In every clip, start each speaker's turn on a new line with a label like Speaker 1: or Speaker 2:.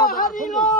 Speaker 1: বিকাশ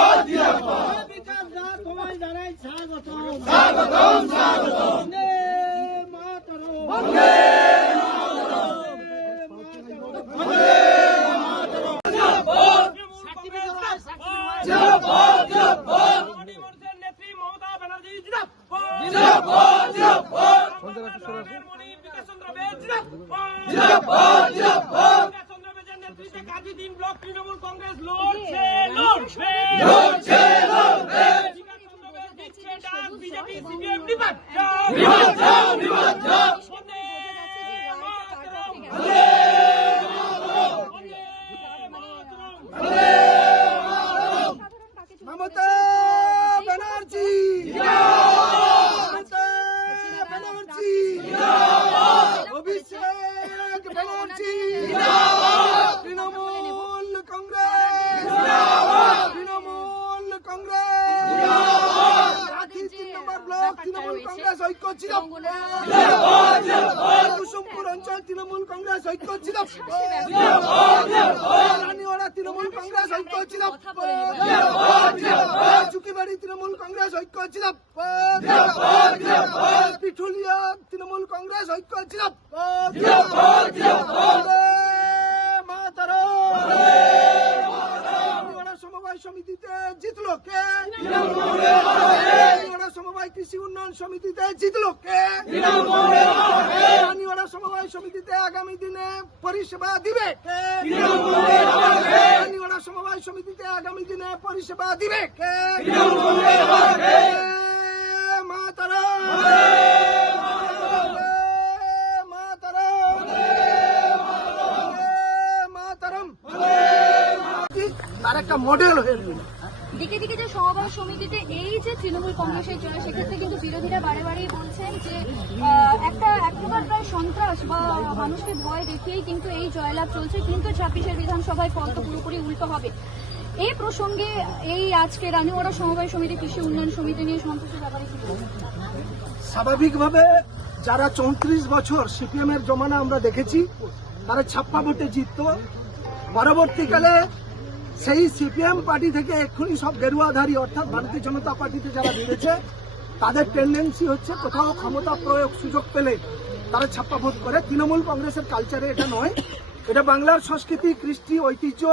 Speaker 2: দিন ব্লক তৃণমূল কংগ্রেস লড়ছে লড়ছে! লড়ছে লড়ছে! বিজেপি সিপিএম নিবাদ নিবাদ যাও নিবাদ যাও বন্দে মাতরম বন্দে মাতরম বন্দে মাতরম
Speaker 1: মমতা ব্যানার্জি মমতা ব্যানার্জি অভিষেক ব্যানার্জি তৃণমূল কংগ্রেস তৃণমূল কংগ্রেস রাখি তিন নম্বর ব্লক তৃণমূল কংগ্রেস ঐক্য ছিল কুসুমপুর অঞ্চল তৃণমূল কংগ্রেস ঐক্য ছিল রানীওয়াড়া তৃণমূল কংগ্রেস ঐক্য ছিল চুকিবাড়ি তৃণমূল কংগ্রেস ঐক্য ছিল পিঠুলিয়া তৃণমূল কংগ্রেস ঐক্য ছিল সমবায় সমিতিতে জিতলো কে? সমবায় কৃষি উন্নয়ন সমিতিতে জিতলো কে? সমবায় সমিতিতে আগামী দিনে পরিষেবা দিবে। সমবায় সমিতিতে আগামী দিনে পরিষেবা দিবে। কে? মা তারা মা তারা মা তারম তার একটা মডেল হয়ে
Speaker 3: দিকে দিকে যে সমবায় সমিতিতে এই যে তৃণমূল কংগ্রেসের জয় সেক্ষেত্রে কিন্তু বিরোধীরা বারে বারেই বলছেন যে একটা এক প্রকার প্রায় সন্ত্রাস বা মানুষকে ভয় দেখিয়েই কিন্তু এই জয়লাভ চলছে, কিন্তু ছাব্বিশের বিধানসভায় ফল তো পুরোপুরি উল্টো হবে এই প্রসঙ্গে এই আজকে রানীওয়াড়া সমবায় সমিতি কৃষি উন্নয়ন সমিতি নিয়ে সন্তোষের ব্যাপারে?
Speaker 1: স্বাভাবিকভাবে যারা চৌত্রিশ বছর সিপিএম এর জমানা আমরা দেখেছি, তারা ছাপ্পা ভোটে জিতত পরবর্তীকালে সেই সিপিএম পার্টি থেকে এক্ষুনি সব গেরুয়াধারী, অর্থাৎ ভারতীয় জনতা পার্টিতে যারা বেড়েছে, তাদের টেন্ডেন্সি হচ্ছে কোথাও ক্ষমতা প্রয়োগ সুযোগ পেলে তারা ছাপ্পা ভোট করে। তৃণমূল কংগ্রেসের কালচারে এটা নয়। এটা বাংলার সংস্কৃতি, কৃষ্টি, ঐতিহ্য,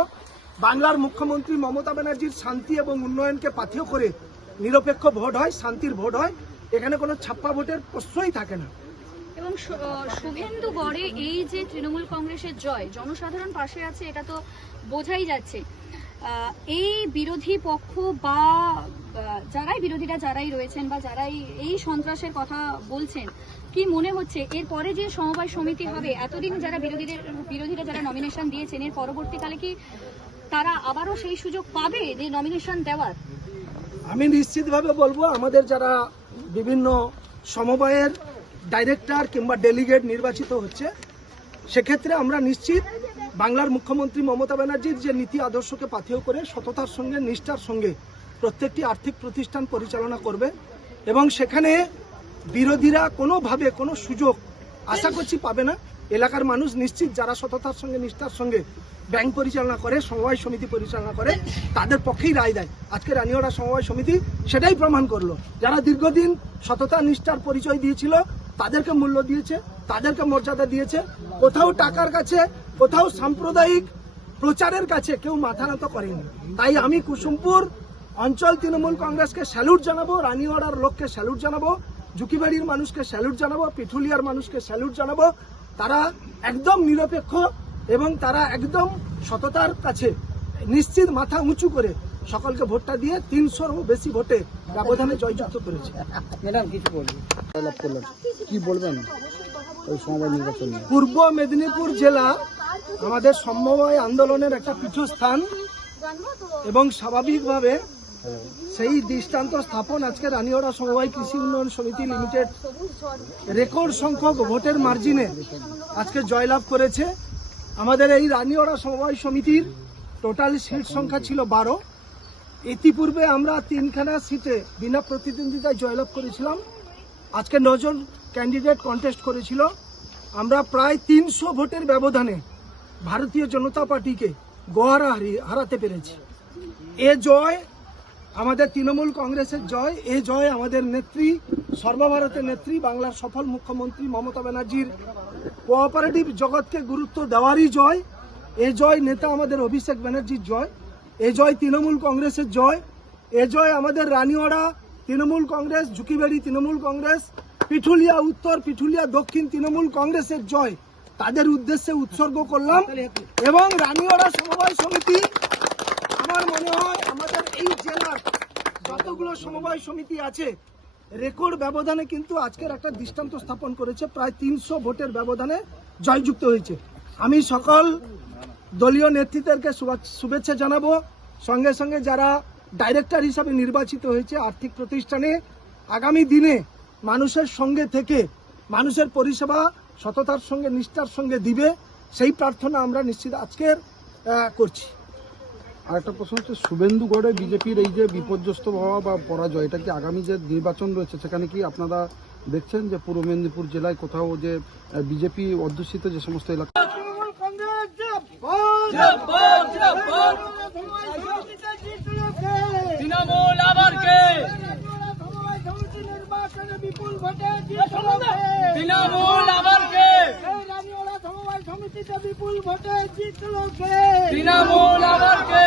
Speaker 1: বাংলার মুখ্যমন্ত্রী মমতা ব্যানার্জির শান্তি এবং উন্নয়নকে পাথেয় করে নিরপেক্ষ ভোট হয়, শান্তির ভোট হয়। এখানে কোনো ছাপ্পা ভোটের প্রশ্নই থাকে না।
Speaker 3: এবং শুভেন্দু গড়ে এই যে তৃণমূল কংগ্রেসের জয়, জনসাধারণ পাশে আছে, এটা তো বোঝাই যাচ্ছে। এই বিরোধী পক্ষ বা যারাই বিরোধীরা যারাই রয়েছেন বা যারাই এই সন্ত্রাসের কথা বলছেন, কি মনে হচ্ছে এরপরে যে সমবায় সমিতি হবে? এতদিন যারা বিরোধীদের, বিরোধীরা যারা নমিনেশন দিয়েছেন, এর পরবর্তীকালে কি তারা আবারও সেই সুযোগ পাবে যে নমিনেশন দেওয়ার?
Speaker 1: আমি নিশ্চিতভাবে বলব, আমাদের যারা বিভিন্ন সমবায়ের ডাইরেক্টর কিংবা ডেলিগেট নির্বাচিত হচ্ছে, সেক্ষেত্রে আমরা নিশ্চিত বাংলার মুখ্যমন্ত্রী মমতা ব্যানার্জির যে নীতি আদর্শকে পাথেয় করে সততার সঙ্গে, নিষ্ঠার সঙ্গে প্রত্যেকটি আর্থিক প্রতিষ্ঠান পরিচালনা করবে এবং সেখানে বিরোধীরা কোনোভাবে কোনো সুযোগ আশা করছি পাবে না। এলাকার মানুষ নিশ্চিত যারা সততার সঙ্গে, নিষ্ঠার সঙ্গে ব্যাংক পরিচালনা করে, সমবায় সমিতি পরিচালনা করে, তাদের পক্ষেই রায় দেয়। আজকে রানিওড়া সমবায় সমিতি সেটাই প্রমাণ করল। যারা দীর্ঘদিন সততা, নিষ্ঠার পরিচয় দিয়েছিল, তাদেরকে মূল্য দিয়েছে। তাদেরকে মর্যাদা দিয়েছে কোথাও টাকার কাছে কোথাও সাম্প্রদায়িক প্রচারের কাছে কেউ মাথা নত করেনি। তাই আমি কুসুমপুর অঞ্চল তৃণমূল কংগ্রেসকে স্যালুট জানাব রানীওয়াড়ার লোককে স্যালুট জানাব ঝুঁকিবাড়ির মানুষকে স্যালুট জানাব পিঠুলিয়ার মানুষকে স্যালুট জানাব। তারা একদম নিরপেক্ষ এবং তারা একদম সততার কাছে নিশ্চিত মাথা উঁচু করে সকলকে ভোটটা দিয়ে তিনশোর বেশি ভোটে ব্যবধানে জয়যুক্ত করেছে।
Speaker 4: ম্যাডাম কিছু বলবেন কি বলবেন?
Speaker 1: পূর্ব মেদিনীপুর জেলা আমাদের সমবায় আন্দোলনের একটা পীঠস্থান এবং স্বাভাবিকভাবে সেই দৃষ্টান্ত স্থাপন আজকে রানীওড়া সমবায় কৃষি উন্নয়ন সমিতি লিমিটেড রেকর্ড সংখ্যক ভোটের মার্জিনে আজকে জয়লাভ করেছে। আমাদের এই রানীওড়া সমবায় সমিতির টোটাল সিট সংখ্যা ছিল বারো। ইতিপূর্বে আমরা তিনখানা সিটে বিনা প্রতিদ্বন্দ্বিতায় জয়লাভ করেছিলাম। আজকে নজন ক্যান্ডিডেট কন্টেস্ট করেছিল। আমরা প্রায় তিনশো ভোটের ব্যবধানে ভারতীয় জনতা পার্টিকে গোয়ারা হারিয়ে হারাতে পেরেছি। এ জয় আমাদের তৃণমূল কংগ্রেসের জয়, এ জয় আমাদের নেত্রী, সর্বভারতের নেত্রী, বাংলার সফল মুখ্যমন্ত্রী মমতা ব্যানার্জির কোঅপারেটিভ জগৎকে গুরুত্ব দেওয়ারই জয়, এ জয় নেতা আমাদের অভিষেক ব্যানার্জির জয়, এ জয় তৃণমূল কংগ্রেসের জয়, এ জয় আমাদের রানীওয়াড়া তৃণমূল কংগ্রেস, ঝুঁকিবাড়ি তৃণমূল কংগ্রেস, পিঠুলিয়া উত্তর, পিঠুলিয়া দক্ষিণ তৃণমূল কংগ্রেসের জয়। তাদের উদ্দেশ্যে উৎসর্গ করলাম এবং রানীওয়াড়া সমবায় সমিতি, আমার মনে হয় আমাদের এই জেলার যতগুলো সমবায় সমিতি আছে, রেকর্ড ব্যবধানে কিন্তু আজকের একটা দৃষ্টান্ত স্থাপন করেছে। প্রায় তিনশো ভোটের ব্যবধানে জয়যুক্ত হয়েছে। আমি সকল দলীয় নেতৃত্বকে শুভেচ্ছা জানাব। সঙ্গে সঙ্গে যারা ডাইরেক্টর হিসাবে নির্বাচিত হয়েছে আর্থিক প্রতিষ্ঠানে আগামী দিনে মানুষের সঙ্গে থেকে মানুষের পরিষেবা সততার সঙ্গে নিষ্ঠার সঙ্গে দিবে সেই প্রার্থনা আমরা নিশ্চিত আজকের করছি
Speaker 4: আর একটা প্রশ্ন হচ্ছে শুভেন্দুগড়ে বিজেপির এই যে বিপর্যস্ত হওয়া বা পরাজয় এটা কি আগামী যে নির্বাচন রয়েছে সেখানে কি আপনারা দেখছেন যে পূর্ব মেদিনীপুর জেলায় কোথাও যে বিজেপি অধ্যুষিত যে সমস্ত এলাকা
Speaker 2: তৃণমূল আবার কে
Speaker 1: সমিতিতে বিপুল ভোটে জিতলো কে
Speaker 2: তৃণমূল আবার কে